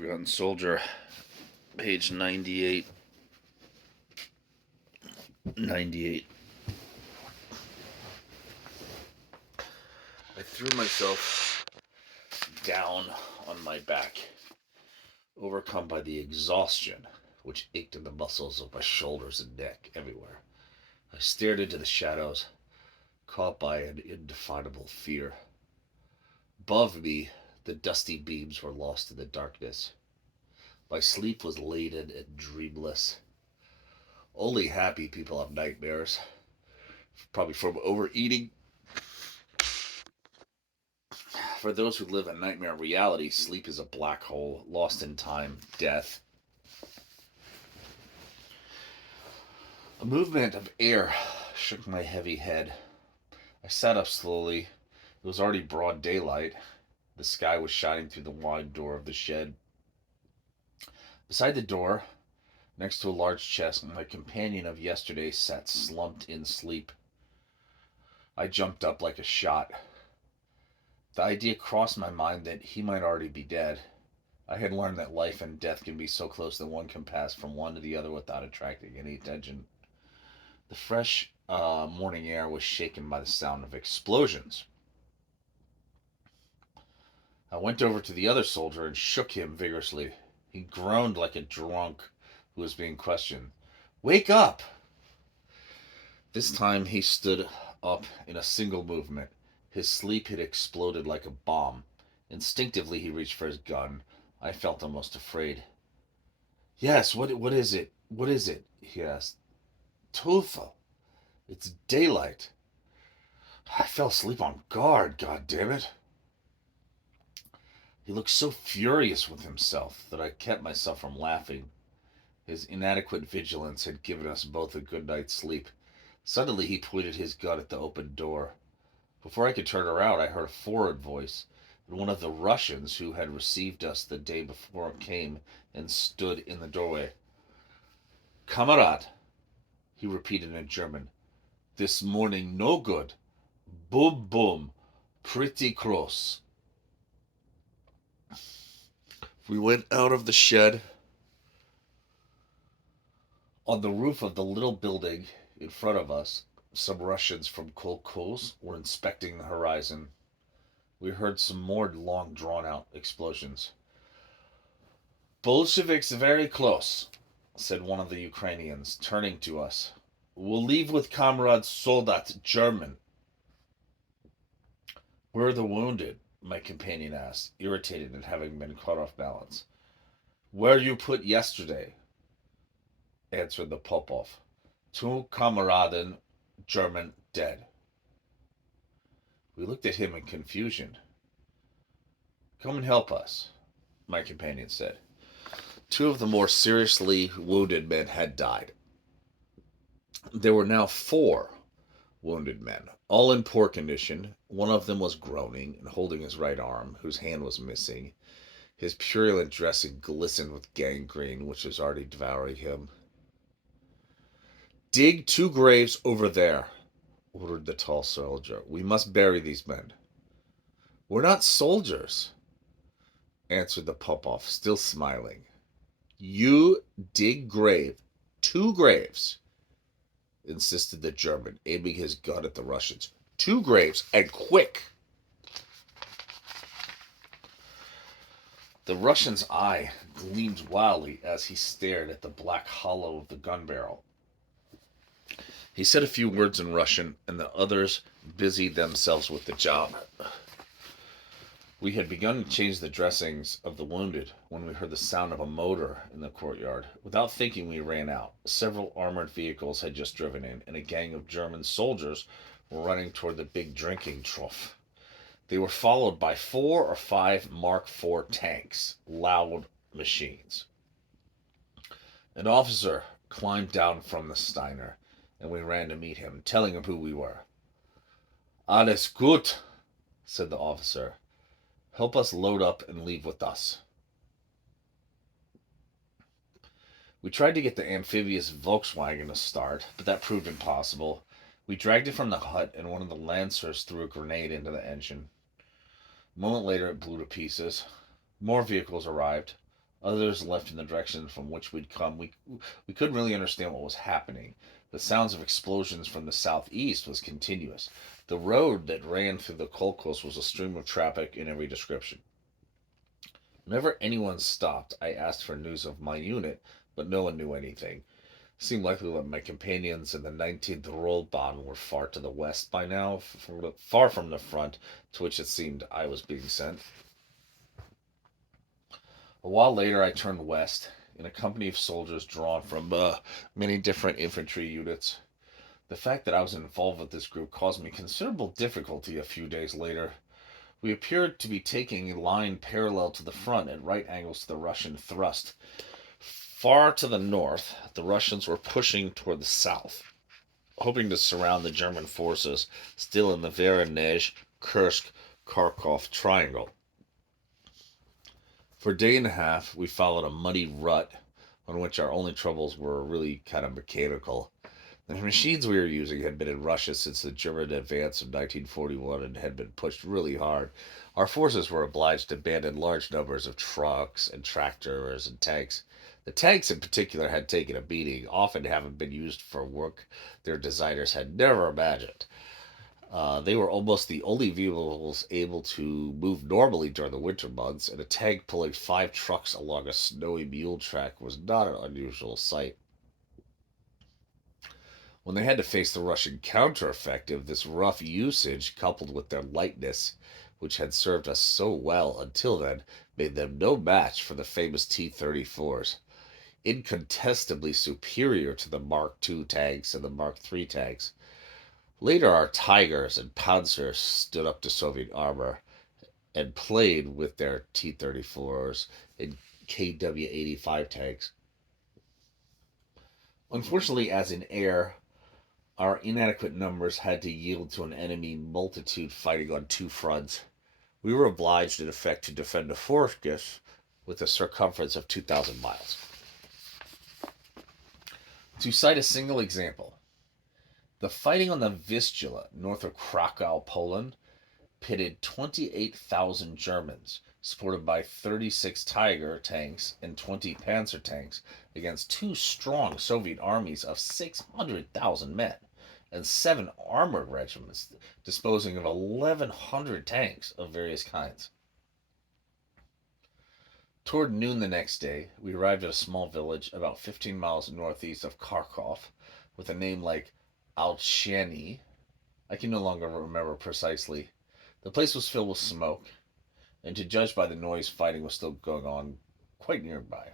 Forgotten Soldier, page 98. 98. I threw myself down on my back, overcome by the exhaustion which ached in the muscles of my shoulders and neck everywhere. I stared into the shadows, caught by an indefinable fear. Above me, the dusty beams were lost in the darkness. My sleep was laden and dreamless. Only happy people have nightmares, probably from overeating. For those who live a nightmare reality, sleep is a black hole, lost in time, death. A movement of air shook my heavy head. I sat up slowly. It was already broad daylight. The sky was shining through the wide door of the shed. Beside the door, next to a large chest, my companion of yesterday sat slumped in sleep. I jumped up like a shot. The idea crossed my mind that he might already be dead. I had learned that life and death can be so close that one can pass from one to the other without attracting any attention. The fresh morning air was shaken by the sound of explosions. I went over to the other soldier and shook him vigorously. He groaned like a drunk who was being questioned. "Wake up!" This time he stood up in a single movement. His sleep had exploded like a bomb. Instinctively he reached for his gun. I felt almost afraid. "Yes, what is it? What is it?" he asked. "Teufel, it's daylight. I fell asleep on guard, God damn it." He looked so furious with himself that I kept myself from laughing. His inadequate vigilance had given us both a good night's sleep. Suddenly he pointed his gun at the open door. Before I could turn around, I heard a forward voice, and one of the Russians who had received us the day before came and stood in the doorway. "Kamerad," he repeated in German. "This morning no good. Boom, boom. Pretty close." We went out of the shed. On the roof of the little building in front of us, some Russians from Kolkhoz were inspecting the horizon. We heard some more long drawn-out explosions. "Bolsheviks very close," said one of the Ukrainians, turning to us. "We'll leave with Comrade Soldat German." "Where are the wounded?" my companion asked, irritated at having been caught off balance. "Where you put yesterday," answered the Popov. "Two Kameraden German dead." We looked at him in confusion. "Come and help us," my companion said. Two of the more seriously wounded men had died. There were now 4 wounded men, all in poor condition. One of them was groaning and holding his right arm, whose hand was missing. His purulent dressing glistened with gangrene, which was already devouring him. "Dig 2 graves over there," ordered the tall soldier. "We must bury these men." "We're not soldiers," answered the Popov, still smiling. "You dig 2 graves," insisted the German, aiming his gun at the Russians. "2 graves, and quick." The Russian's eye gleamed wildly as he stared at the black hollow of the gun barrel. He said a few words in Russian, and the others busied themselves with the job. We had begun to change the dressings of the wounded when we heard the sound of a motor in the courtyard. Without thinking, we ran out. Several armored vehicles had just driven in, and a gang of German soldiers were running toward the big drinking trough. They were followed by 4 or 5 Mark IV tanks, loud machines. An officer climbed down from the Steiner, and we ran to meet him, telling him who we were. "Alles gut," said the officer. "Help us load up and leave with us." We tried to get the amphibious Volkswagen to start, but that proved impossible. We dragged it from the hut, and one of the Lancers threw a grenade into the engine. A moment later, it blew to pieces. More vehicles arrived, Others left in the direction from which we'd come. We couldn't really understand what was happening. The sounds of explosions from the southeast was continuous. The road that ran through the Kolkos was a stream of traffic in every description. Whenever anyone stopped, I asked for news of my unit, but no one knew anything. It seemed likely that my companions in the 19th Rollbahn were far to the west by now, far from the front to which it seemed I was being sent. A while later, I turned west in a company of soldiers drawn from many different infantry units. The fact that I was involved with this group caused me considerable difficulty a few days later. We appeared to be taking a line parallel to the front at right angles to the Russian thrust. Far to the north, the Russians were pushing toward the south, hoping to surround the German forces still in the Voronezh, Kursk, Kharkov triangle. For a day and a half, we followed a muddy rut on which our only troubles were really kind of mechanical. The machines we were using had been in Russia since the German advance of 1941 and had been pushed really hard. Our forces were obliged to abandon large numbers of trucks and tractors and tanks. The tanks in particular had taken a beating, often having been used for work their designers had never imagined. They were almost the only vehicles able to move normally during the winter months, and a tank pulling 5 trucks along a snowy mule track was not an unusual sight. When they had to face the Russian counter-offensive, this rough usage, coupled with their lightness, which had served us so well until then, made them no match for the famous T-34s, incontestably superior to the Mark II tanks and the Mark III tanks. Later, our Tigers and Panzers stood up to Soviet armor and played with their T-34s and KW-85 tanks. Unfortunately, as in air, our inadequate numbers had to yield to an enemy multitude fighting on 2 fronts. We were obliged, in effect, to defend a fortress with a circumference of 2,000 miles. To cite a single example, the fighting on the Vistula, north of Krakow, Poland, pitted 28,000 Germans, supported by 36 Tiger tanks and 20 Panzer tanks, against 2 strong Soviet armies of 600,000 men and 7 armored regiments, disposing of 1,100 tanks of various kinds. Toward noon the next day, we arrived at a small village about 15 miles northeast of Kharkov, with a name like Alcheny. I can no longer remember precisely. The place was filled with smoke, and to judge by the noise, fighting was still going on quite nearby.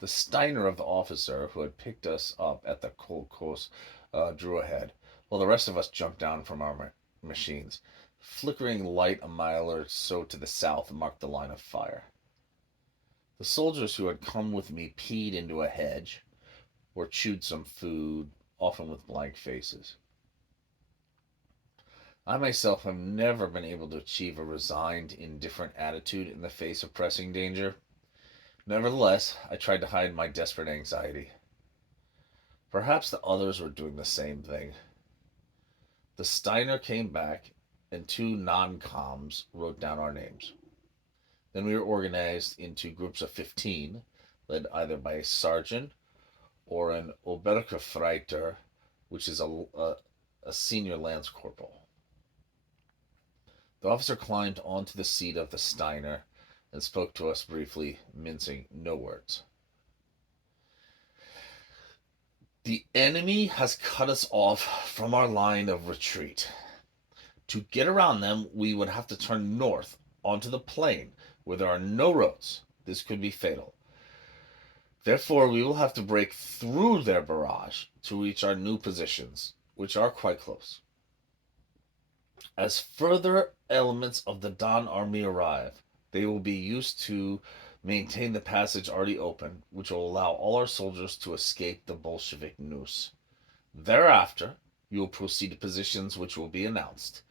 The Steiner of the officer who had picked us up at the Kolkos drew ahead, while the rest of us jumped down from our machines. Flickering light a mile or so to the south marked the line of fire. The soldiers who had come with me peed into a hedge or chewed some food, often with blank faces. I myself have never been able to achieve a resigned, indifferent attitude in the face of pressing danger. Nevertheless, I tried to hide my desperate anxiety. Perhaps the others were doing the same thing. The Steiner came back, and 2 non-coms wrote down our names. Then we were organized into groups of 15, led either by a sergeant or an Oberkreuzreiter, which is a senior lance corporal. The officer climbed onto the seat of the Steiner and spoke to us briefly, mincing no words. The enemy has cut us off from our line of retreat. To get around them, we would have to turn north onto the plain, where there are no roads. This could be fatal. Therefore, we will have to break through their barrage to reach our new positions, which are quite close. As further elements of the Don army arrive, they will be used to maintain the passage already open, which will allow all our soldiers to escape the Bolshevik noose. Thereafter, you will proceed to positions which will be announced,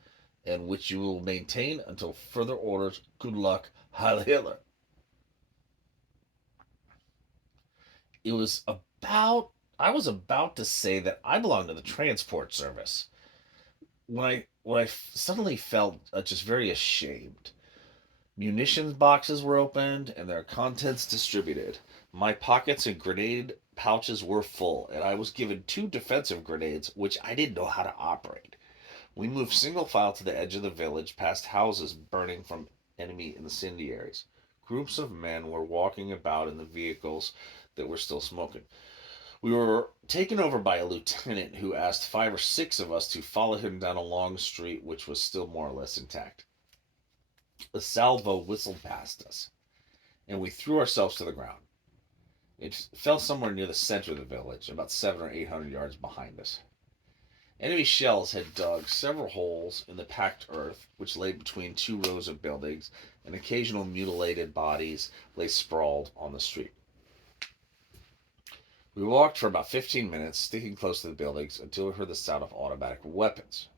and which you will maintain until further orders. Good luck, Heil Hitler. I was about to say that I belong to the transport service when I suddenly felt just very ashamed. Munitions boxes were opened and their contents distributed. My pockets and grenade pouches were full, and I was given 2 defensive grenades, which I didn't know how to operate. We moved single file to the edge of the village, past houses burning from enemy incendiaries. Groups of men were walking about in the vehicles that were still smoking. We were taken over by a lieutenant who asked 5 or 6 of us to follow him down a long street which was still more or less intact. A salvo whistled past us, and we threw ourselves to the ground. It fell somewhere near the center of the village, about 700 or 800 yards behind us. Enemy shells had dug several holes in the packed earth, which lay between 2 rows of buildings, and occasional mutilated bodies lay sprawled on the street. We walked for about 15 minutes, sticking close to the buildings, until we heard the sound of automatic weapons.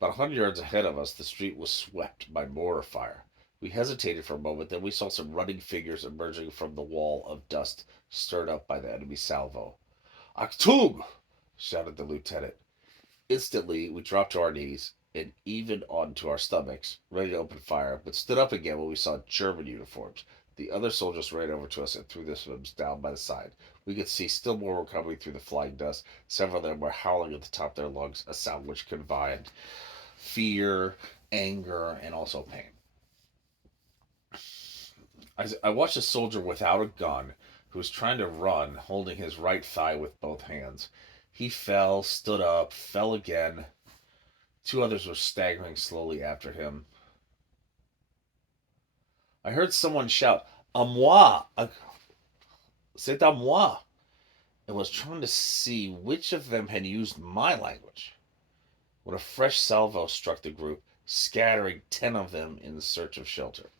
About 100 yards ahead of us, the street was swept by mortar fire. We hesitated for a moment, then we saw some running figures emerging from the wall of dust stirred up by the enemy salvo. "Achtug!" shouted the lieutenant. Instantly, we dropped to our knees and even onto our stomachs, ready to open fire, but stood up again when we saw German uniforms. The other soldiers ran over to us and threw themselves down by the side. We could see still more were coming through the flying dust. Several of them were howling at the top of their lungs, a sound which combined fear, anger, and also pain. I watched a soldier without a gun who was trying to run, holding his right thigh with both hands. He fell, stood up, fell again. 2 others were staggering slowly after him. I heard someone shout, "A moi! C'est à moi!" and was trying to see which of them had used my language, when a fresh salvo struck the group, scattering 10 of them in search of shelter.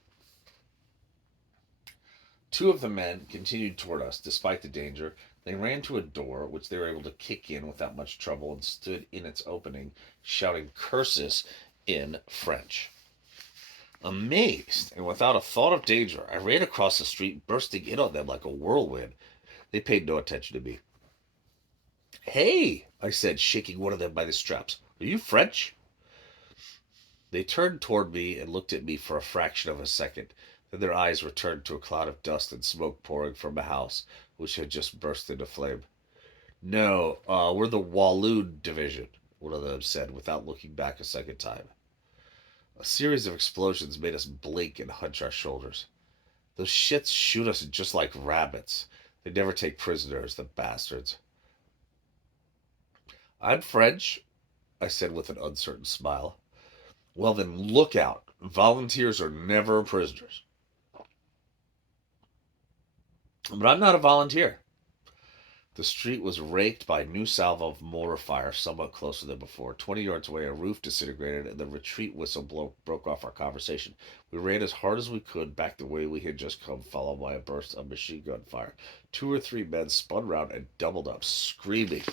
2 of the men continued toward us, despite the danger. They ran to a door, which they were able to kick in without much trouble, and stood in its opening, shouting curses in French. Amazed and without a thought of danger, I ran across the street, bursting in on them like a whirlwind. They paid no attention to me. "Hey," I said, shaking one of them by the straps, "are you French?" They turned toward me and looked at me for a fraction of a second. Then their eyes returned to a cloud of dust and smoke pouring from a house which had just burst into flame. "No, we're the Walloon Division," one of them said, without looking back a second time. A series of explosions made us blink and hunch our shoulders. "Those shits shoot us just like rabbits. They never take prisoners, the bastards." "I'm French," I said with an uncertain smile. "Well, then look out. Volunteers are never prisoners." "But I'm not a volunteer." The street was raked by a new salvo of mortar fire somewhat closer than before. 20 yards away, a roof disintegrated, and the retreat whistle broke off our conversation. We ran as hard as we could back the way we had just come, followed by a burst of machine gun fire. 2 or 3 men spun round and doubled up, screaming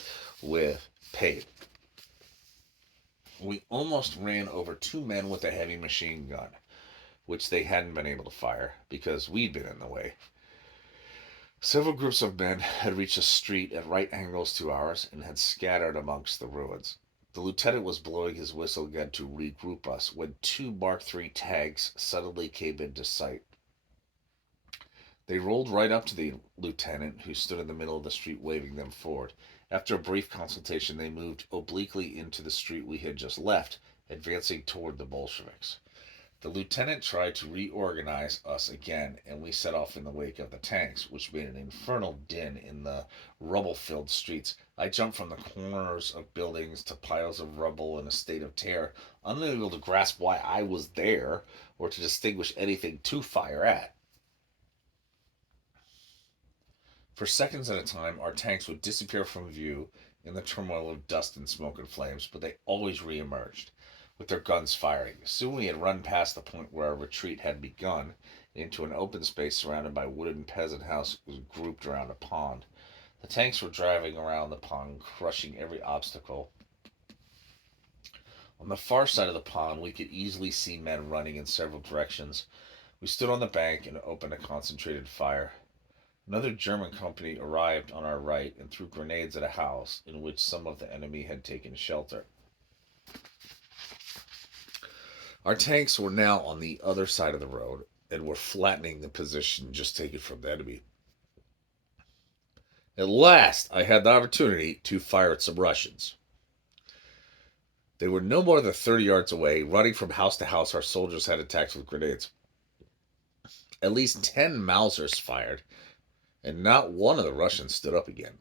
with pain. We almost ran over 2 men with a heavy machine gun, which they hadn't been able to fire because we'd been in the way. Several groups of men had reached a street at right angles to ours and had scattered amongst the ruins. The lieutenant was blowing his whistle again to regroup us when 2 Mark III tanks suddenly came into sight. They rolled right up to the lieutenant, who stood in the middle of the street waving them forward. After a brief consultation, they moved obliquely into the street we had just left, advancing toward the Bolsheviks. The lieutenant tried to reorganize us again, and we set off in the wake of the tanks, which made an infernal din in the rubble-filled streets. I jumped from the corners of buildings to piles of rubble in a state of terror, unable to grasp why I was there or to distinguish anything to fire at. For seconds at a time, our tanks would disappear from view in the turmoil of dust and smoke and flames, but they always re-emerged, with their guns firing. Soon we had run past the point where our retreat had begun, into an open space surrounded by wooden peasant houses grouped around a pond. The tanks were driving around the pond, crushing every obstacle. On the far side of the pond, we could easily see men running in several directions. We stood on the bank and opened a concentrated fire. Another German company arrived on our right and threw grenades at a house in which some of the enemy had taken shelter. Our tanks were now on the other side of the road and were flattening the position just taken from the enemy. At last, I had the opportunity to fire at some Russians. They were no more than 30 yards away. Running from house to house, our soldiers had attacks with grenades. At least 10 Mausers fired, and not one of the Russians stood up again.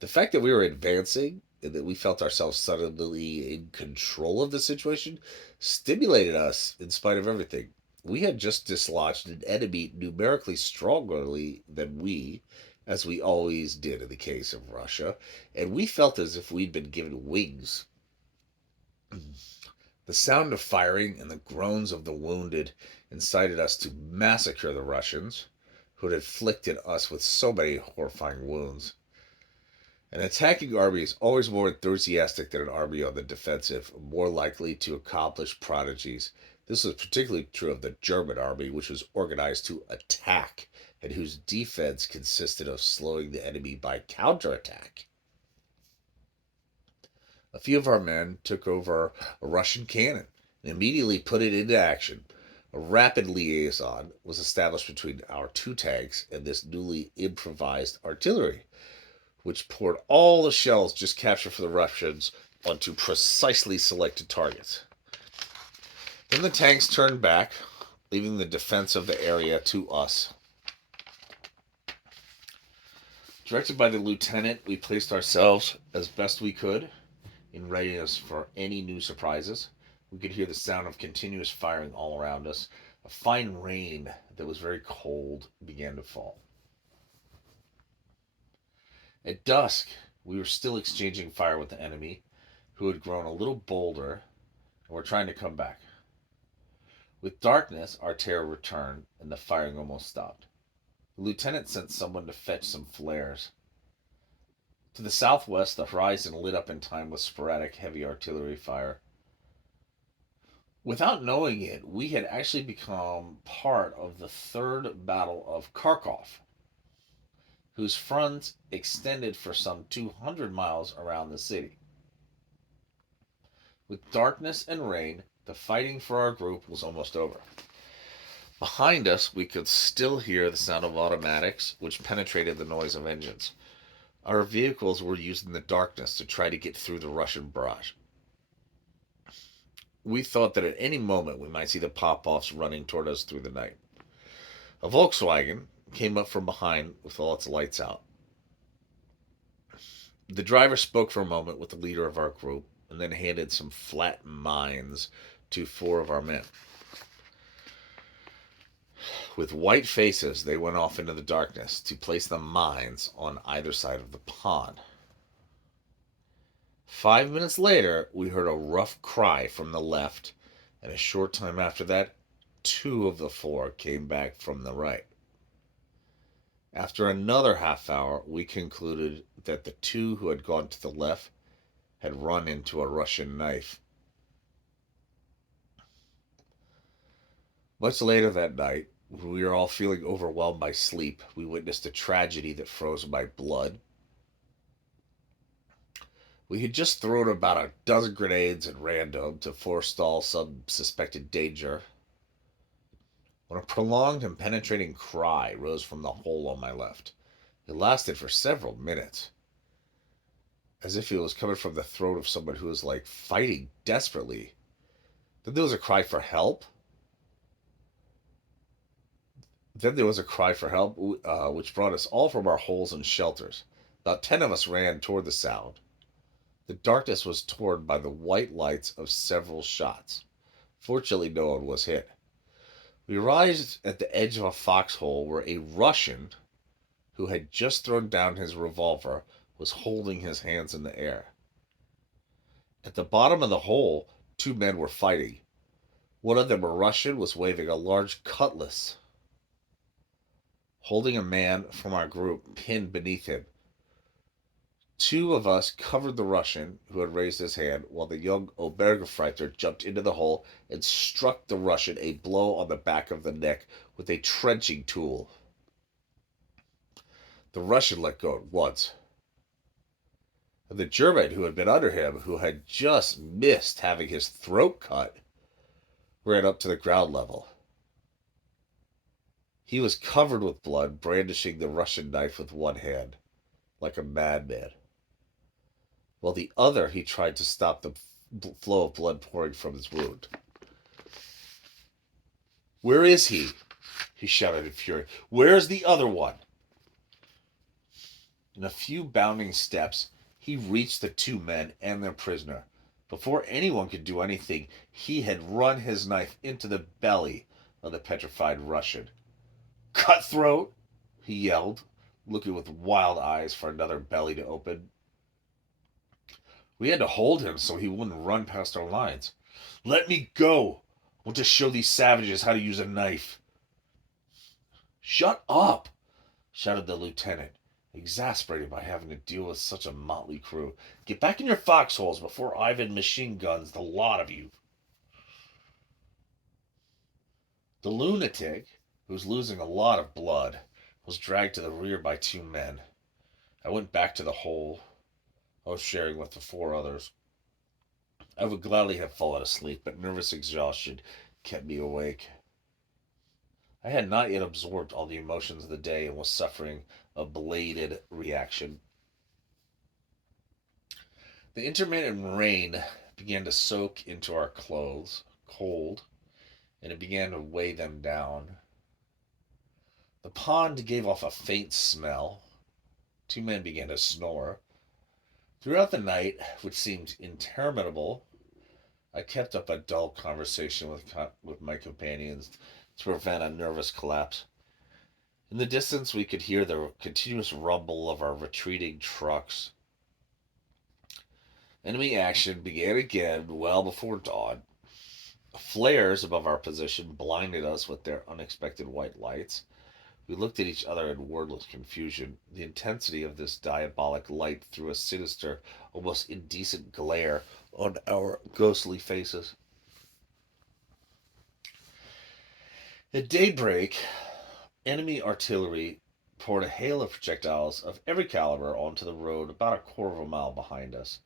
The fact that we were advancing and that we felt ourselves suddenly in control of the situation stimulated us in spite of everything. We had just dislodged an enemy numerically stronger than we, as we always did in the case of Russia, and we felt as if we'd been given wings. The sound of firing and the groans of the wounded incited us to massacre the Russians, who had inflicted us with so many horrifying wounds. An attacking army is always more enthusiastic than an army on the defensive, more likely to accomplish prodigies. This was particularly true of the German army, which was organized to attack, and whose defense consisted of slowing the enemy by counterattack. A few of our men took over a Russian cannon and immediately put it into action. A rapid liaison was established between our two tanks and this newly improvised artillery, which poured all the shells just captured for the Russians onto precisely selected targets. Then the tanks turned back, leaving the defense of the area to us. Directed by the lieutenant, we placed ourselves as best we could in readiness for any new surprises. We could hear the sound of continuous firing all around us. A fine rain that was very cold began to fall. At dusk, we were still exchanging fire with the enemy, who had grown a little bolder and were trying to come back. With darkness, our terror returned, and the firing almost stopped. The lieutenant sent someone to fetch some flares. To the southwest, the horizon lit up in time with sporadic heavy artillery fire. Without knowing it, we had actually become part of the Third Battle of Kharkov, whose front extended for some 200 miles around the city. With darkness and rain, the fighting for our group was almost over. Behind us, we could still hear the sound of automatics, which penetrated the noise of engines. Our vehicles were used in the darkness to try to get through the Russian barrage. We thought that at any moment we might see the pop-offs running toward us through the night. A Volkswagen came up from behind with all its lights out. The driver spoke for a moment with the leader of our group and then handed some flat mines to 4 of our men. With white faces, they went off into the darkness to place the mines on either side of the pond. 5 minutes later, we heard a rough cry from the left, and a short time after that, 2 of the 4 came back from the right. After another half hour, we concluded that the 2 who had gone to the left had run into a Russian knife. Much later that night, when we were all feeling overwhelmed by sleep, we witnessed a tragedy that froze my blood. We had just thrown about a dozen grenades at random to forestall some suspected danger when a prolonged and penetrating cry rose from the hole on my left. It lasted for several minutes, as if it was coming from the throat of someone who was like fighting desperately. Then there was a cry for help. Which brought us all from our holes and shelters. About 10 of us ran toward the sound. The darkness was torn by the white lights of several shots. Fortunately, no one was hit. We arrived at the edge of a foxhole where a Russian, who had just thrown down his revolver, was holding his hands in the air. At the bottom of the hole, 2 men were fighting. One of them, a Russian, was waving a large cutlass, holding a man from our group pinned beneath him. 2 of us covered the Russian, who had raised his hand, while the young Obergefreiter jumped into the hole and struck the Russian a blow on the back of the neck with a trenching tool. The Russian let go at once, and the German, who had been under him, who had just missed having his throat cut, ran up to the ground level. He was covered with blood, brandishing the Russian knife with one hand, like a madman. While the other, he tried to stop the flow of blood pouring from his wound. "Where is he?" he shouted in fury. "Where's the other one?" In a few bounding steps, he reached the two men and their prisoner. Before anyone could do anything, he had run his knife into the belly of the petrified Russian. "Cutthroat!" he yelled, looking with wild eyes for another belly to open. We had to hold him so he wouldn't run past our lines. "Let me go! I want to show these savages how to use a knife." "Shut up!" shouted the lieutenant, exasperated by having to deal with such a motley crew. "Get back in your foxholes before Ivan machine guns the lot of you." The lunatic, who was losing a lot of blood, was dragged to the rear by two men. I went back to the hole I was sharing with the four others. I would gladly have fallen asleep, but nervous exhaustion kept me awake. I had not yet absorbed all the emotions of the day and was suffering a belated reaction. The intermittent rain began to soak into our clothes, cold, and it began to weigh them down. The pond gave off a faint smell. Two men began to snore. Throughout the night, which seemed interminable, I kept up a dull conversation with my companions to prevent a nervous collapse. In the distance, we could hear the continuous rumble of our retreating trucks. Enemy action began again well before dawn. Flares above our position blinded us with their unexpected white lights. We looked at each other in wordless confusion. The intensity of this diabolic light threw a sinister, almost indecent glare on our ghostly faces. At daybreak, enemy artillery poured a hail of projectiles of every caliber onto the road about a quarter of a mile behind us.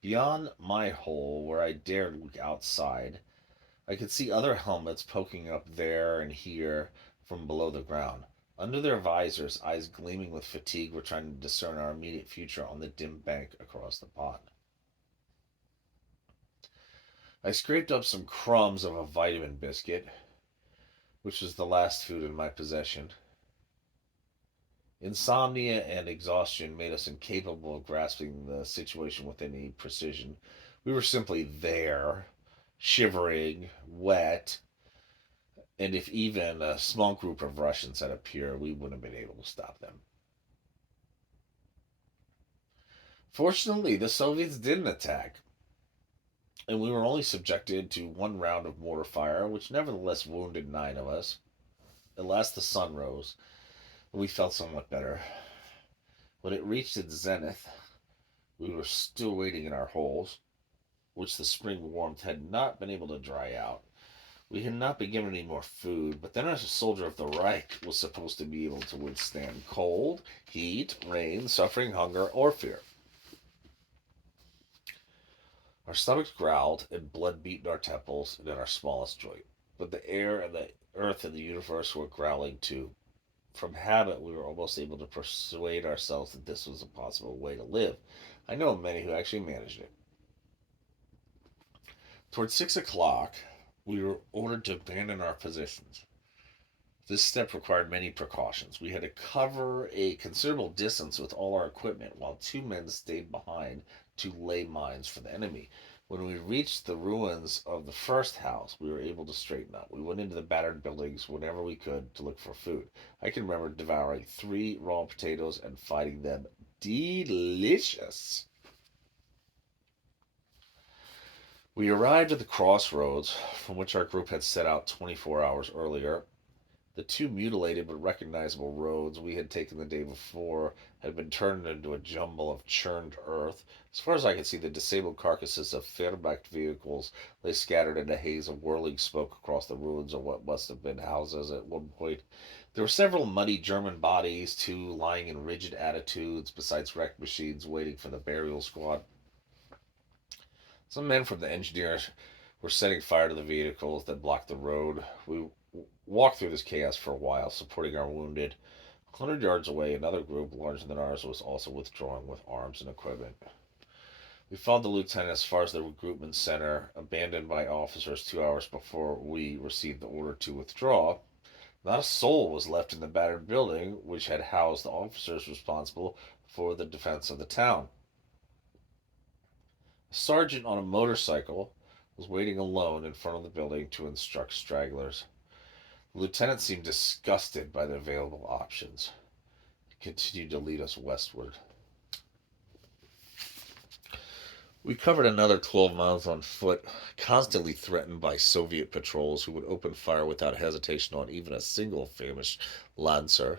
Beyond my hole, where I dared look outside, I could see other helmets poking up there and here from below the ground. Under their visors, eyes gleaming with fatigue were trying to discern our immediate future on the dim bank across the pond. I scraped up some crumbs of a vitamin biscuit, which was the last food in my possession. Insomnia and exhaustion made us incapable of grasping the situation with any precision. We were simply there, shivering, wet, and if even a small group of Russians had appeared, we wouldn't have been able to stop them. Fortunately, the Soviets didn't attack, and we were only subjected to one round of mortar fire, which nevertheless wounded 9 of us. At last the sun rose, and we felt somewhat better. When it reached its zenith, we were still waiting in our holes, which the spring warmth had not been able to dry out. We had not been given any more food, but then as a soldier of the Reich was supposed to be able to withstand cold, heat, rain, suffering, hunger, or fear. Our stomachs growled and blood beat in our temples and in our smallest joint. But the air and the earth and the universe were growling too. From habit, we were almost able to persuade ourselves that this was a possible way to live. I know many who actually managed it. Toward 6 o'clock, we were ordered to abandon our positions. This step required many precautions. We had to cover a considerable distance with all our equipment, while two men stayed behind to lay mines for the enemy. When we reached the ruins of the first house, we were able to straighten up. We went into the battered buildings whenever we could to look for food. I can remember devouring 3 raw potatoes and finding them delicious. We arrived at the crossroads from which our group had set out 24 hours earlier. The 2 mutilated but recognizable roads we had taken the day before had been turned into a jumble of churned earth. As far as I could see, the disabled carcasses of Wehrmacht vehicles lay scattered in a haze of whirling smoke across the ruins of what must have been houses at one point. There were several muddy German bodies, too, lying in rigid attitudes, besides wrecked machines waiting for the burial squad. Some men from the engineers were setting fire to the vehicles that blocked the road. We walked through this chaos for a while, supporting our wounded. 100 yards away, another group, larger than ours, was also withdrawing with arms and equipment. We followed the lieutenant as far as the recruitment center, abandoned by officers 2 hours before we received the order to withdraw. Not a soul was left in the battered building, which had housed the officers responsible for the defense of the town. A sergeant on a motorcycle was waiting alone in front of the building to instruct stragglers. The lieutenant seemed disgusted by the available options. He continued to lead us westward. We covered another 12 miles on foot, constantly threatened by Soviet patrols who would open fire without hesitation on even a single famished lancer.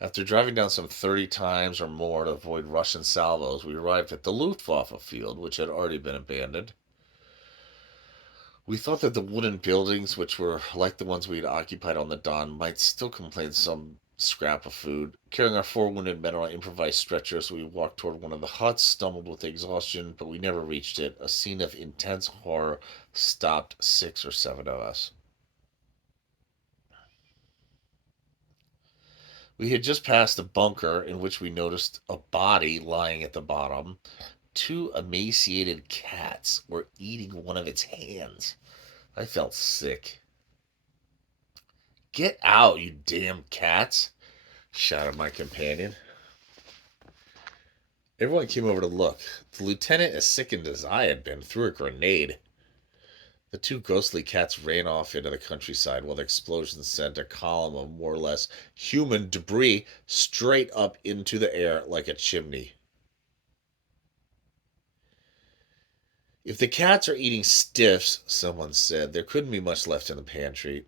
After driving down some 30 times or more to avoid Russian salvos, we arrived at the Luftwaffe field, which had already been abandoned. We thought that the wooden buildings, which were like the ones we had occupied on the Don, might still contain some scrap of food. Carrying our 4 wounded men on improvised stretchers, we walked toward one of the huts, stumbled with exhaustion, but we never reached it. A scene of intense horror stopped 6 or 7 of us. We had just passed a bunker in which we noticed a body lying at the bottom. 2 emaciated cats were eating one of its hands. I felt sick. "Get out, you damn cats!" shouted my companion. Everyone came over to look. The lieutenant, as sickened as I had been, threw a grenade. The 2 ghostly cats ran off into the countryside while the explosion sent a column of more or less human debris straight up into the air like a chimney. "If the cats are eating stiffs," someone said, "there couldn't be much left in the pantry."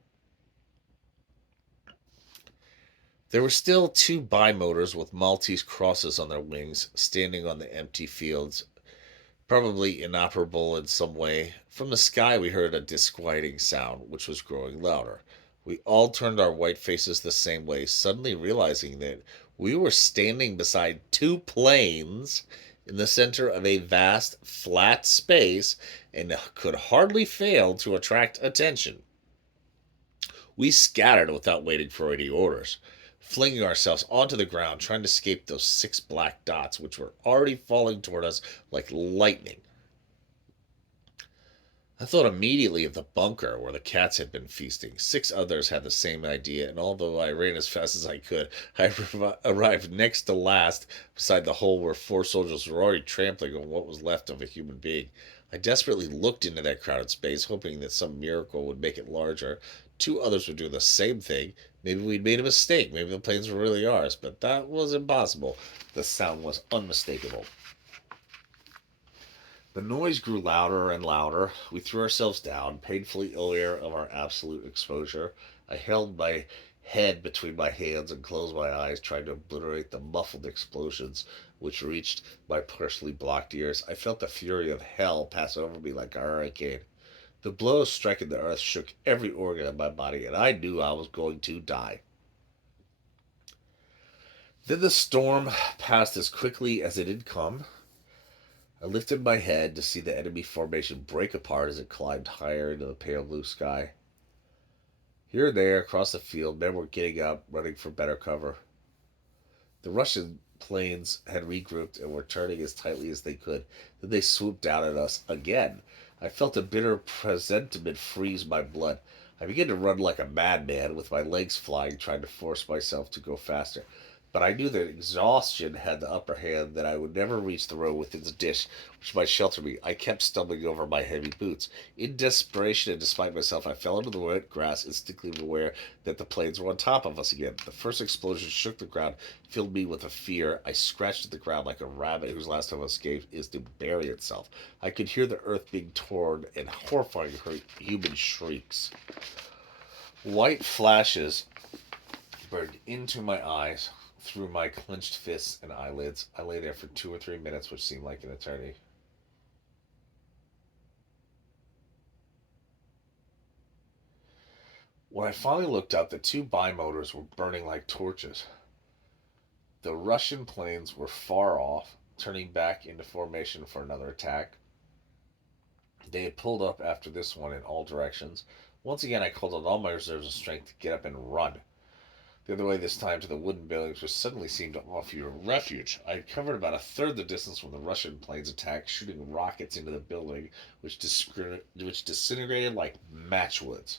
There were still 2 bimotors with Maltese crosses on their wings, standing on the empty fields, probably inoperable in some way. From the sky we heard a disquieting sound, which was growing louder. We all turned our white faces the same way, suddenly realizing that we were standing beside 2 planes in the center of a vast, flat space and could hardly fail to attract attention. We scattered without waiting for any orders, flinging ourselves onto the ground, trying to escape those 6 black dots which were already falling toward us like lightning. I thought immediately of the bunker where the cats had been feasting. 6 others had the same idea, and although I ran as fast as I could, I arrived next to last beside the hole where 4 soldiers were already trampling on what was left of a human being. I desperately looked into that crowded space, hoping that some miracle would make it larger. 2 others would do the same thing. Maybe we'd made a mistake. Maybe the planes were really ours, but that was impossible. The sound was unmistakable. The noise grew louder and louder. We threw ourselves down, painfully aware of our absolute exposure. I held my head between my hands and closed my eyes, trying to obliterate the muffled explosions which reached my partially blocked ears. I felt the fury of hell pass over me like a hurricane. The blows striking the earth shook every organ of my body, and I knew I was going to die. Then the storm passed as quickly as it had come. I lifted my head to see the enemy formation break apart as it climbed higher into the pale blue sky. Here and there, across the field, men were getting up, running for better cover. The Russian planes had regrouped and were turning as tightly as they could. Then they swooped down at us again. I felt a bitter presentiment freeze my blood. I began to run like a madman, with my legs flying, trying to force myself to go faster. But I knew that exhaustion had the upper hand, that I would never reach the road within the ditch which might shelter me. I kept stumbling over my heavy boots. In desperation and despite myself, I fell into the wet grass, instinctively aware that the planes were on top of us again. The first explosion shook the ground, filled me with a fear. I scratched at the ground like a rabbit whose last hope of escape is to bury itself. I could hear the earth being torn and horrifying human shrieks. White flashes burned into my eyes, through my clenched fists and eyelids. I lay there for 2 or 3 minutes, which seemed like an eternity. When I finally looked up, the 2 bimotors were burning like torches. The Russian planes were far off, turning back into formation for another attack. They had pulled up after this one in all directions. Once again, I called on all my reserves of strength to get up and run. The other way this time to the wooden buildings, which suddenly seemed to offer refuge. I had covered about a third the distance when the Russian planes attacked, shooting rockets into the building, which disintegrated like matchwoods.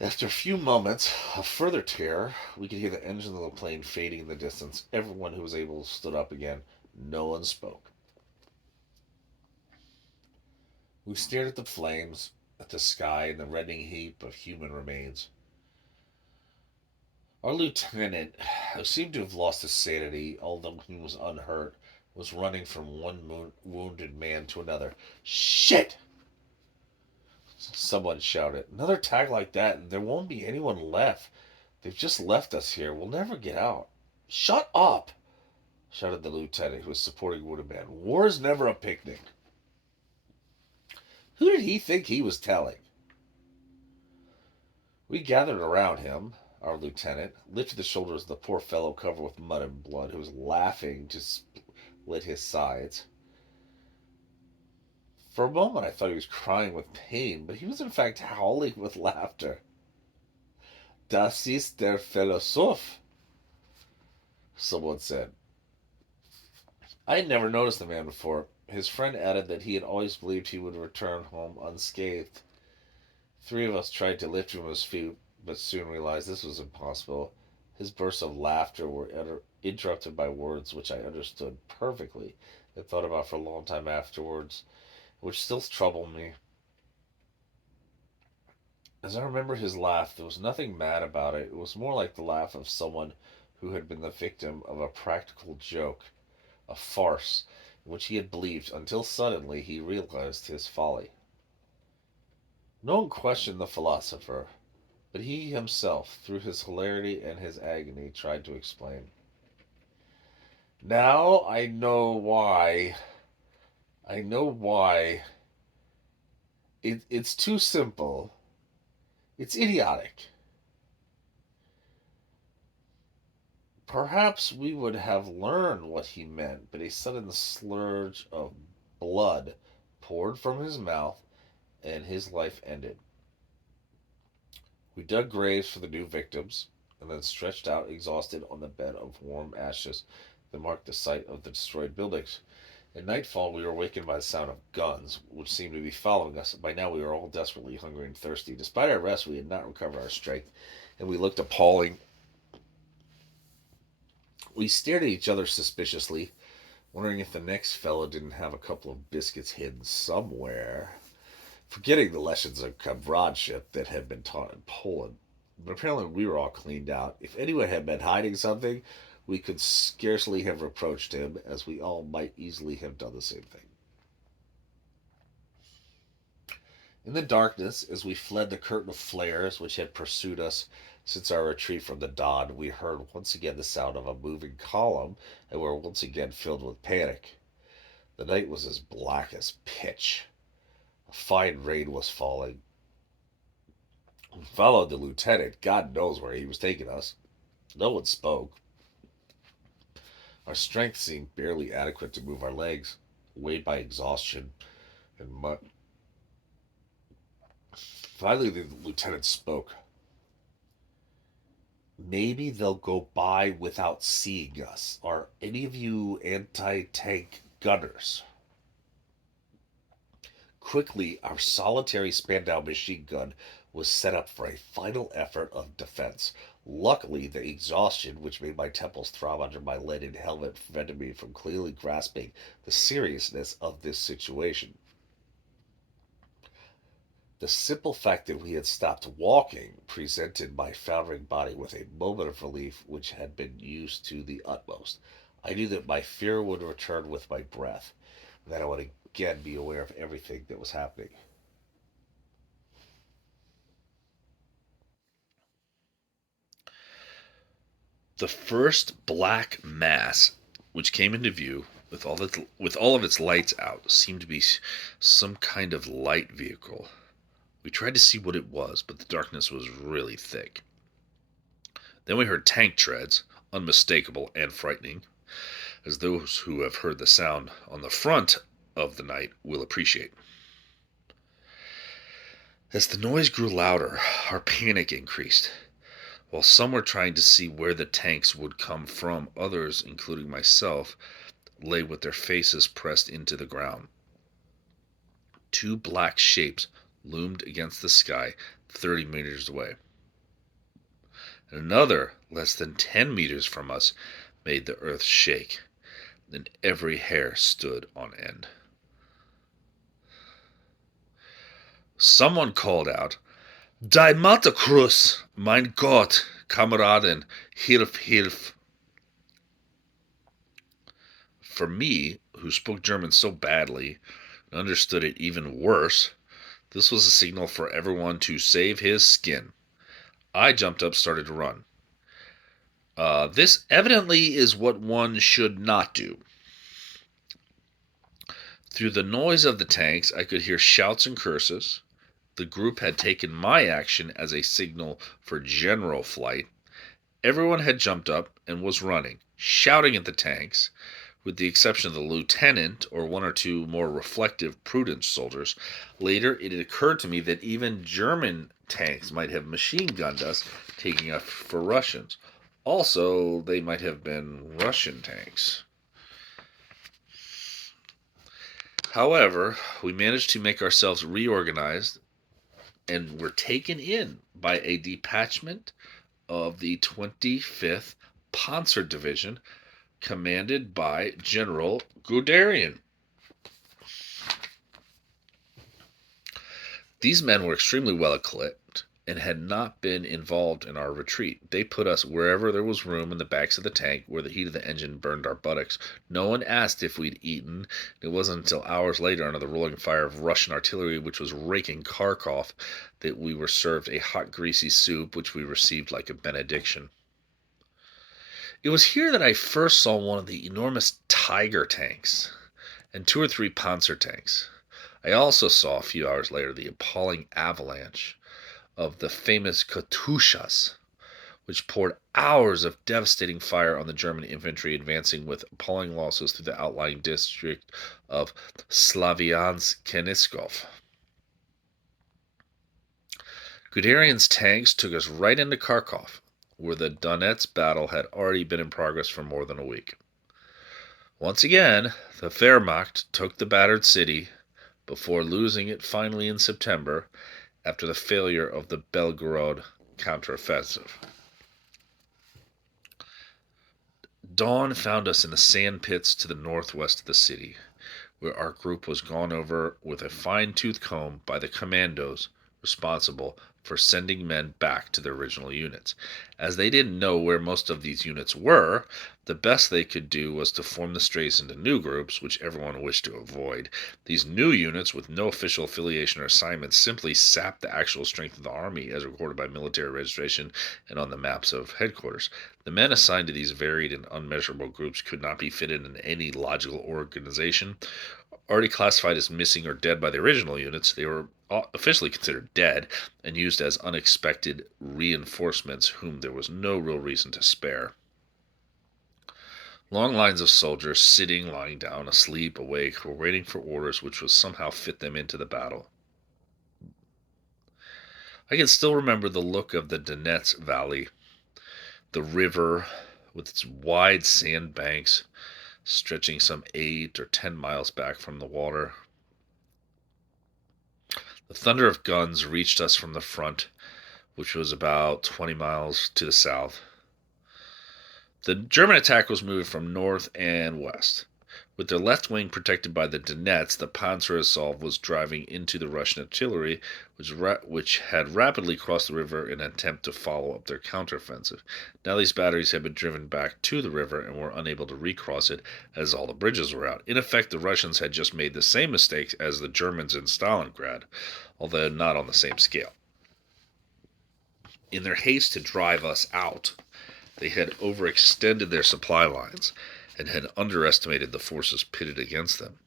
After a few moments of further terror, we could hear the engine of the plane fading in the distance. Everyone who was able stood up again. No one spoke. We stared at the flames, at the sky, and the reddening heap of human remains. Our lieutenant, who seemed to have lost his sanity, although he was unhurt, was running from one wounded man to another. Shit! Someone shouted. Another attack like that, and there won't be anyone left. They've just left us here. We'll never get out. Shut up! Shouted the lieutenant, who was supporting wounded man. War is never a picnic. Who did he think he was telling? We gathered around him. Our lieutenant lifted the shoulders of the poor fellow covered with mud and blood, who was laughing to split his sides. For a moment I thought he was crying with pain, but he was in fact howling with laughter. Das ist der Philosoph, someone said. I had never noticed the man before. His friend added that he had always believed he would return home unscathed. Three of us tried to lift him to his feet, but soon realized this was impossible. His bursts of laughter were interrupted by words which I understood perfectly and thought about for a long time afterwards, which still troubled me. As I remember his laugh, there was nothing mad about it. It was more like the laugh of someone who had been the victim of a practical joke, a farce, in which he had believed until suddenly he realized his folly. No one questioned the philosopher, but he himself, through his hilarity and his agony, tried to explain. Now I know why. I know why. It's too simple. It's idiotic. Perhaps we would have learned what he meant, but a sudden slurge of blood poured from his mouth, and his life ended. We dug graves for the new victims, and then stretched out exhausted on the bed of warm ashes that marked the site of the destroyed buildings. At nightfall, we were awakened by the sound of guns, which seemed to be following us. By now, we were all desperately hungry and thirsty. Despite our rest, we had not recovered our strength, and we looked appalling. We stared at each other suspiciously, wondering if the next fellow didn't have a couple of biscuits hidden somewhere, forgetting the lessons of comradeship that had been taught in Poland. But apparently we were all cleaned out. If anyone had been hiding something, we could scarcely have reproached him, as we all might easily have done the same thing. In the darkness, as we fled the curtain of flares which had pursued us since our retreat from the Don, we heard once again the sound of a moving column, and were once again filled with panic. The night was as black as pitch. A fine rain was falling. We followed the lieutenant. God knows where he was taking us. No one spoke. Our strength seemed barely adequate to move our legs, weighed by exhaustion and mud. Finally, the lieutenant spoke. Maybe they'll go by without seeing us. Are any of you anti-tank gunners? Quickly, our solitary Spandau machine gun was set up for a final effort of defense. Luckily, the exhaustion which made my temples throb under my leaded helmet prevented me from clearly grasping the seriousness of this situation. The simple fact that we had stopped walking presented my foundering body with a moment of relief which had been used to the utmost. I knew that my fear would return with my breath, and that I would again be aware of everything that was happening. The first black mass which came into view with all of its lights out seemed to be some kind of light vehicle. We tried to see what it was, but the darkness was really thick. Then we heard tank treads, unmistakable and frightening, as those who have heard the sound on the front of the night will appreciate. As the noise grew louder, our panic increased. While some were trying to see where the tanks would come from, others, including myself, lay with their faces pressed into the ground. Two black shapes loomed against the sky 30 meters away. Another, less than 10 meters from us, made the earth shake, and every hair stood on end. Someone called out, Die Matterkruss, mein Gott, Kameraden, Hilf, Hilf. For me, who spoke German so badly and understood it even worse, this was a signal for everyone to save his skin. I jumped up, started to run. This evidently is what one should not do. Through the noise of the tanks, I could hear shouts and curses. The group had taken my action as a signal for general flight. Everyone had jumped up and was running, shouting at the tanks, with the exception of the lieutenant or one or two more reflective, prudent soldiers. Later, it had occurred to me that even German tanks might have machine gunned us, taking us for Russians. Also, they might have been Russian tanks. However, we managed to make ourselves reorganized and were taken in by a detachment of the 25th Panzer Division, commanded by General Guderian. These men were extremely well equipped and had not been involved in our retreat. They put us wherever there was room in the backs of the tank where the heat of the engine burned our buttocks. No one asked if we'd eaten. It wasn't until hours later, under the rolling fire of Russian artillery, which was raking Kharkov, that we were served a hot, greasy soup, which we received like a benediction. It was here that I first saw one of the enormous Tiger tanks and 2 or 3 Panzer tanks. I also saw, a few hours later, the appalling avalanche of the famous Katyushas, which poured hours of devastating fire on the German infantry, advancing with appalling losses through the outlying district of Slavyansk-Keniskov. Guderian's tanks took us right into Kharkov, where the Donetsk battle had already been in progress for more than a week. Once again, the Wehrmacht took the battered city before losing it finally in September after the failure of the Belgorod counteroffensive. Dawn found us in the sand pits to the northwest of the city, where our group was gone over with a fine-tooth comb by the commandos responsible for sending men back to their original units. As they didn't know where most of these units were, the best they could do was to form the strays into new groups, which everyone wished to avoid. These new units, with no official affiliation or assignments, simply sapped the actual strength of the army as recorded by military registration and on the maps of headquarters. The men assigned to these varied and unmeasurable groups could not be fitted in any logical organization. Already classified as missing or dead by the original units, they were officially considered dead and used as unexpected reinforcements whom there was no real reason to spare. Long lines of soldiers, sitting, lying down, asleep, awake, were waiting for orders which would somehow fit them into the battle. I can still remember the look of the Donetsk Valley, the river with its wide sand banks stretching some 8 or 10 miles back from the water. The thunder of guns reached us from the front, which was about 20 miles to the south. The German attack was moved from north and west. With their left wing protected by the Donets, the Panzer Assault was driving into the Russian artillery, which had rapidly crossed the river in an attempt to follow up their counteroffensive. Now these batteries had been driven back to the river and were unable to recross it, as all the bridges were out. In effect, the Russians had just made the same mistakes as the Germans in Stalingrad, although not on the same scale. In their haste to drive us out, they had overextended their supply lines and had underestimated the forces pitted against them.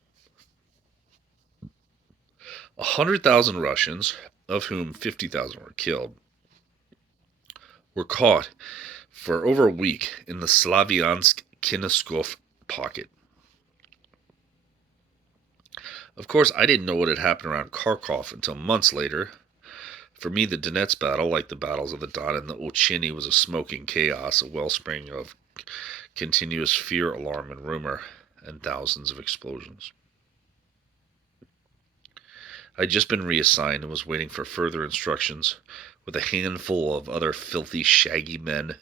100,000 Russians, of whom 50,000 were killed, were caught for over a week in the Slavyansk-Keniskov pocket. Of course, I didn't know what had happened around Kharkov until months later, For me, the Donetsk battle, like the battles of the Don and the Ochini, was a smoking chaos, a wellspring of continuous fear, alarm, and rumor, and thousands of explosions. I had just been reassigned and was waiting for further instructions with a handful of other filthy, shaggy men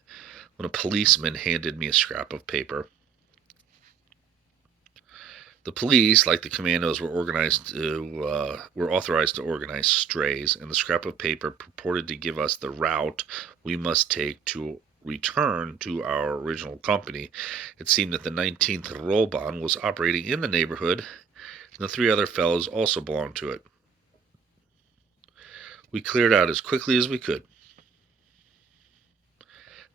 when a policeman handed me a scrap of paper. The police, like the commandos, were authorized to organize strays, and the scrap of paper purported to give us the route we must take to return to our original company. It seemed that the 19th Rollbahn was operating in the neighborhood, and the 3 other fellows also belonged to it. We cleared out as quickly as we could.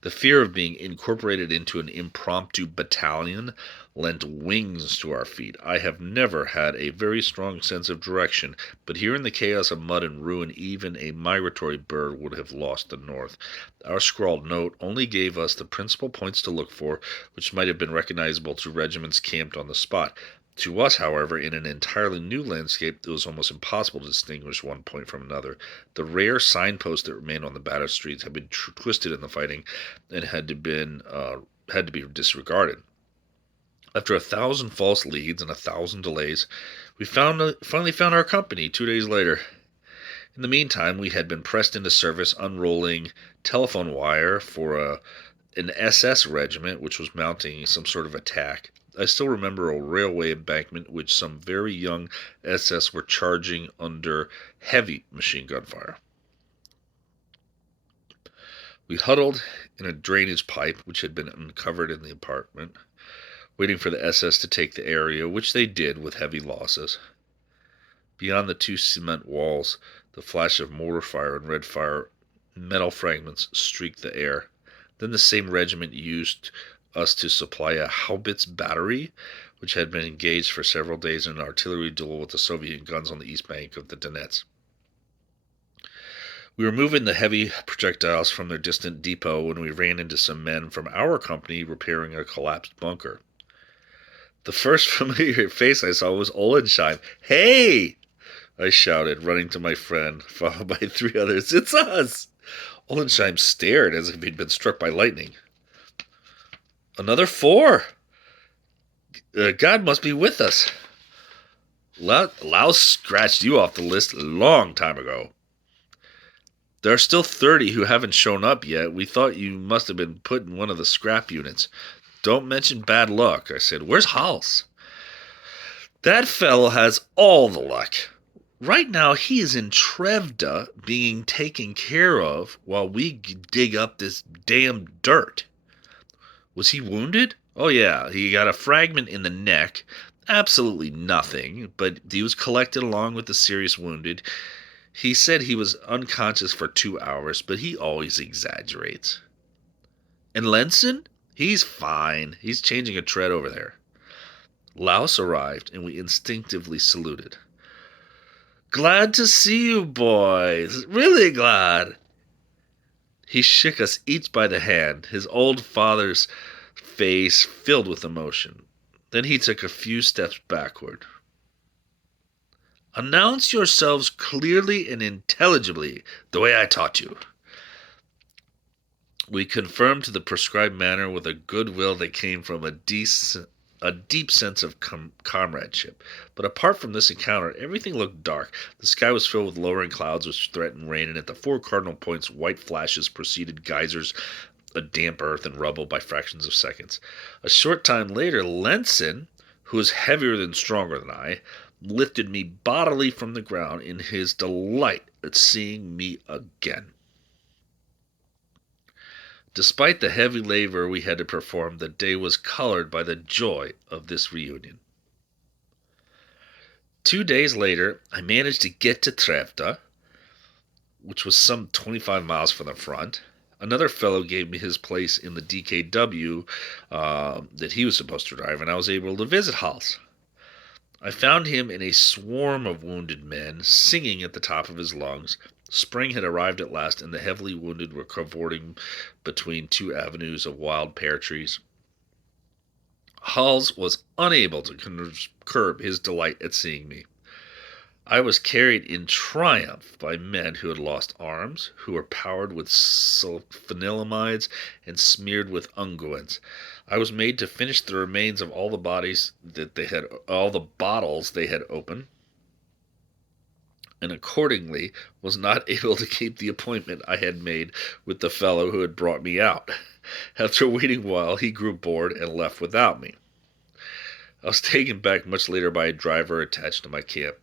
The fear of being incorporated into an impromptu battalion lent wings to our feet. I have never had a very strong sense of direction, but here in the chaos of mud and ruin, even a migratory bird would have lost the north. Our scrawled note only gave us the principal points to look for, which might have been recognizable to regiments camped on the spot. To us, however, in an entirely new landscape, it was almost impossible to distinguish one point from another. The rare signposts that remained on the battered streets had been twisted in the fighting and had to be disregarded. After 1,000 false leads and 1,000 delays, we finally found our company 2 days later. In the meantime, we had been pressed into service unrolling telephone wire for an SS regiment which was mounting some sort of attack. I still remember a railway embankment which some very young SS were charging under heavy machine gun fire. We huddled in a drainage pipe which had been uncovered in the apartment, waiting for the SS to take the area, which they did with heavy losses. Beyond the 2 cement walls, the flash of mortar fire and red fire metal fragments streaked the air. Then the same regiment used us to supply a Haubitz battery, which had been engaged for several days in an artillery duel with the Soviet guns on the east bank of the Donetsk. We were moving the heavy projectiles from their distant depot when we ran into some men from our company repairing a collapsed bunker. The first familiar face I saw was Ollensheim. "Hey!" I shouted, running to my friend, followed by 3 others. "It's us!" Ollensheim stared as if he'd been struck by lightning. "Another 4! God must be with us. Laos scratched you off the list a long time ago. There are still 30 who haven't shown up yet. We thought you must have been put in one of the scrap units." "Don't mention bad luck," I said. "Where's Hals?" "That fellow has all the luck. Right now he is in Trevda being taken care of while we dig up this damn dirt." "Was he wounded?" "Oh yeah, he got a fragment in the neck. Absolutely nothing, but he was collected along with the serious wounded. He said he was unconscious for 2 hours, but he always exaggerates." "And Lenson?" "He's fine. He's changing a tread over there." Laos arrived, and we instinctively saluted. "Glad to see you, boys. Really glad." He shook us each by the hand, his old father's face filled with emotion. Then he took a few steps backward. "Announce yourselves clearly and intelligibly, the way I taught you." We conformed to the prescribed manner with a goodwill that came from a deep sense of comradeship. But apart from this encounter, everything looked dark. The sky was filled with lowering clouds which threatened rain, and at the 4 cardinal points, white flashes preceded geysers of damp earth and rubble by fractions of seconds. A short time later, Lenson, who was heavier than stronger than I, lifted me bodily from the ground in his delight at seeing me again. Despite the heavy labor we had to perform, the day was colored by the joy of this reunion. 2 days later, I managed to get to Trevda, which was some 25 miles from the front. Another fellow gave me his place in the DKW that he was supposed to drive, and I was able to visit Hals. I found him in a swarm of wounded men, singing at the top of his lungs. Spring had arrived at last, and the heavily wounded were cavorting between 2 avenues of wild pear trees. Hals was unable to curb his delight at seeing me. I was carried in triumph by men who had lost arms, who were powdered with sulfonylamides and smeared with unguents. I was made to finish the remains of all the bottles they had opened, and accordingly was not able to keep the appointment I had made with the fellow who had brought me out. After waiting a while, he grew bored and left without me. I was taken back much later by a driver attached to my camp.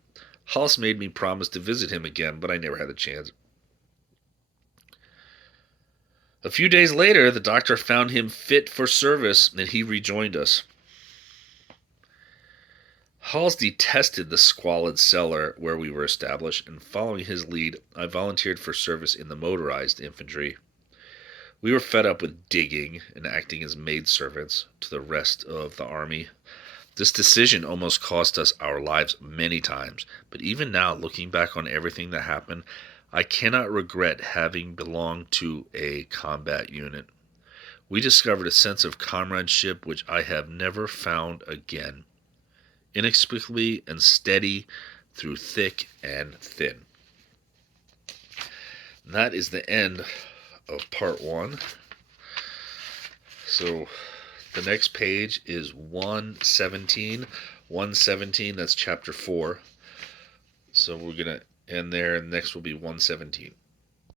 Hollis made me promise to visit him again, but I never had the chance. A few days later, the doctor found him fit for service, and he rejoined us. Hollis detested the squalid cellar where we were established, and following his lead, I volunteered for service in the motorized infantry. We were fed up with digging and acting as maidservants to the rest of the army. This decision almost cost us our lives many times, but even now, looking back on everything that happened, I cannot regret having belonged to a combat unit. We discovered a sense of comradeship which I have never found again, inexplicably and steady through thick and thin. And that is the end of part 1. So the next page is 117. 117, that's chapter 4. So we're going to end there, and next will be 117.